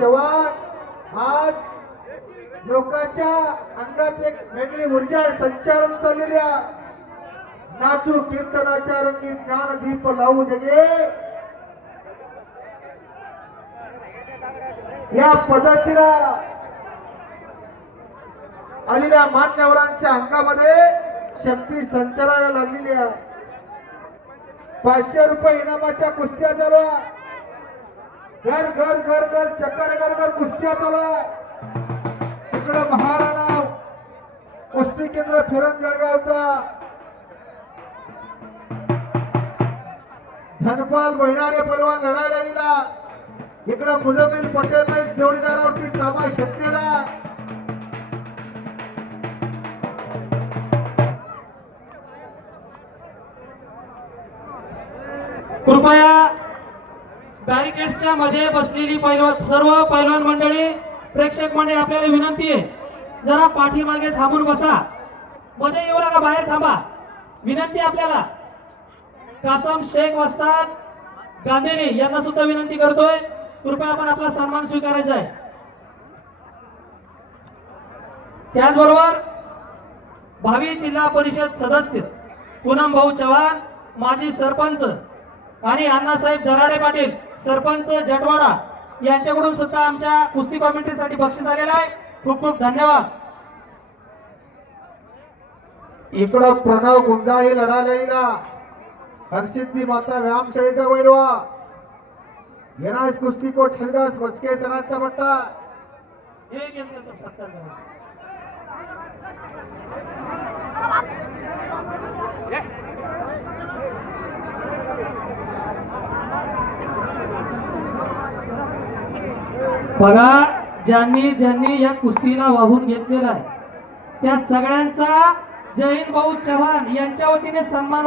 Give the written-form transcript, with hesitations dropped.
चव्हाण आज लोकांच्या अंगात एक वेगळी ऊर्जा संचारण चाललेल्या नाचू कीर्तनाच्या रंगी ज्ञान दीप लावू जगे या पद्धतीनं आलेल्या मान्यवरांच्या अंगामध्ये शक्ती संचाराला लागलेली आहे. 500 रुपये इनामाच्या कुस्त्या चालू आहे. घर घर घर घर चक्कर घर घर कुस्त्या चालू आहे. इकडे महाराणा कुस्ती केंद्र फिरण जळगावचा धनपाल महिनाडे पैलवान लढायला गेला. इकडे मुजम्मिल पटेल जोडीदारावरती ताबा घेतलेला. कृपया बॅरिकेड्सच्या मध्ये बसलेली सर्व पैलवान मंडळी प्रेक्षक मंडळी आपल्याला विनंती आहे जरा पाठीमागे थांबून बसा. मध्ये येऊ नका, बाहेर थांबा. विनंती आपल्याला कासम शेख वस्ताद गांधीनी यांना सुद्धा विनंती करतोय कृपया आपण आपला सन्मान स्वीकारायचा आहे. त्याचबरोबर भावी जिल्हा परिषद सदस्य पूनम भाऊ चव्हाण माजी सरपंच आणि अण्णासाहेब दराडे पाटील सरपंच जटवाडा यांच्याकडून सुद्धा आमच्या कुस्ती कमिटीसाठी बक्षीस आलेलं आहे. खूप खूप धन्यवाद. इकडं प्रणव गुंजाळी लढायला हरसिद्धी माता व्यायामशाळेचा वैरवा येणार कुस्ती कोच हरिदास बसके सरांचा पट्टा एक सत्कार बघा ज्यांनी ज्यांनी या कुस्तीला वाहून घेतलेला आहे त्या सगळ्यांचा जय हिंद भाऊ चव्हाण यांच्या वतीने सन्मान